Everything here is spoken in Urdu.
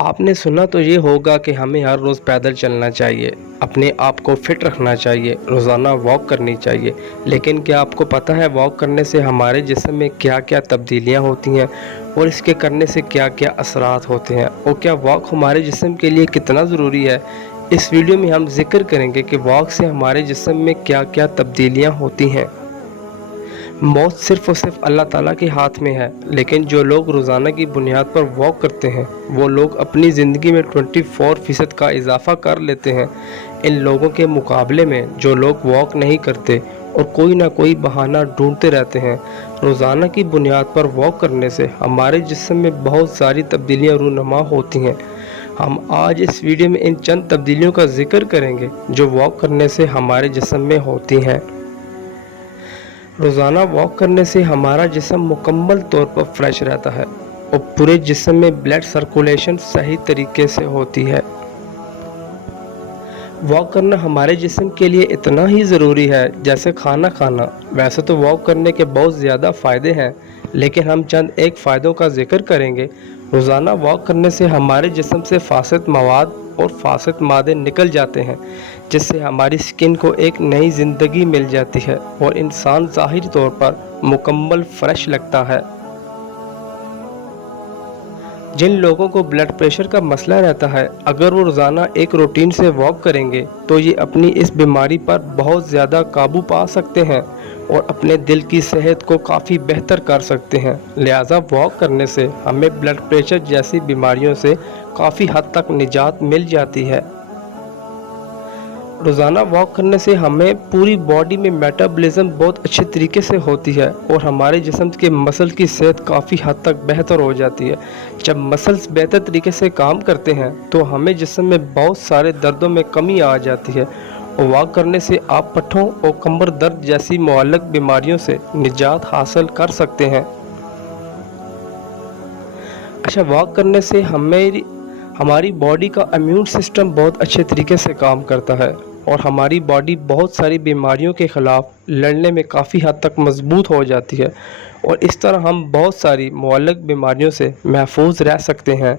آپ نے سنا تو یہ ہوگا کہ ہمیں ہر روز پیدل چلنا چاہیے، اپنے آپ کو فٹ رکھنا چاہیے، روزانہ واک کرنی چاہیے، لیکن کیا آپ کو پتہ ہے واک کرنے سے ہمارے جسم میں کیا کیا تبدیلیاں ہوتی ہیں اور اس کے کرنے سے کیا کیا اثرات ہوتے ہیں، اور کیا واک ہمارے جسم کے لیے کتنا ضروری ہے؟ اس ویڈیو میں ہم ذکر کریں گے کہ واک سے ہمارے جسم میں کیا کیا تبدیلیاں ہوتی ہیں۔ موت صرف اور صرف اللہ تعالیٰ کے ہاتھ میں ہے، لیکن جو لوگ روزانہ کی بنیاد پر واک کرتے ہیں وہ لوگ اپنی زندگی میں 24% کا اضافہ کر لیتے ہیں۔ ان لوگوں کے مقابلے میں جو لوگ واک نہیں کرتے اور کوئی نہ کوئی بہانہ ڈھونڈتے رہتے ہیں، روزانہ کی بنیاد پر واک کرنے سے ہمارے جسم میں بہت ساری تبدیلیاں رونما ہوتی ہیں۔ ہم آج اس ویڈیو میں ان چند تبدیلیوں کا ذکر کریں گے جو واک کرنے سے ہمارے جسم میں ہوتی ہیں۔ روزانہ واک کرنے سے ہمارا جسم مکمل طور پر فریش رہتا ہے اور پورے جسم میں بلڈ سرکولیشن صحیح طریقے سے ہوتی ہے۔ واک کرنا ہمارے جسم کے لیے اتنا ہی ضروری ہے جیسے کھانا کھانا۔ ویسے تو واک کرنے کے بہت زیادہ فائدے ہیں، لیکن ہم چند ایک فائدوں کا ذکر کریں گے۔ روزانہ واک کرنے سے ہمارے جسم سے فاسد مواد اور فاسد مادے نکل جاتے ہیں، جس سے ہماری سکن کو ایک نئی زندگی مل جاتی ہے اور انسان ظاہری طور پر مکمل فریش لگتا ہے۔ جن لوگوں کو بلڈ پریشر کا مسئلہ رہتا ہے، اگر وہ روزانہ ایک روٹین سے واک کریں گے تو یہ اپنی اس بیماری پر بہت زیادہ قابو پا سکتے ہیں اور اپنے دل کی صحت کو کافی بہتر کر سکتے ہیں۔ لہٰذا واک کرنے سے ہمیں بلڈ پریشر جیسی بیماریوں سے کافی حد تک نجات مل جاتی ہے۔ روزانہ واک کرنے سے ہمیں پوری باڈی میں میٹابولزم بہت اچھے طریقے سے ہوتی ہے اور ہمارے جسم کے مسل کی صحت کافی حد تک بہتر ہو جاتی ہے۔ جب مسلز بہتر طریقے سے کام کرتے ہیں تو ہمیں جسم میں بہت سارے دردوں میں کمی آ جاتی ہے، اور واک کرنے سے آپ پٹھوں اور کمر درد جیسی معلق بیماریوں سے نجات حاصل کر سکتے ہیں۔ واک کرنے سے ہماری باڈی کا امیون سسٹم بہت اچھے طریقے سے کام کرتا ہے اور ہماری باڈی بہت ساری بیماریوں کے خلاف لڑنے میں کافی حد تک مضبوط ہو جاتی ہے، اور اس طرح ہم بہت ساری معلق بیماریوں سے محفوظ رہ سکتے ہیں۔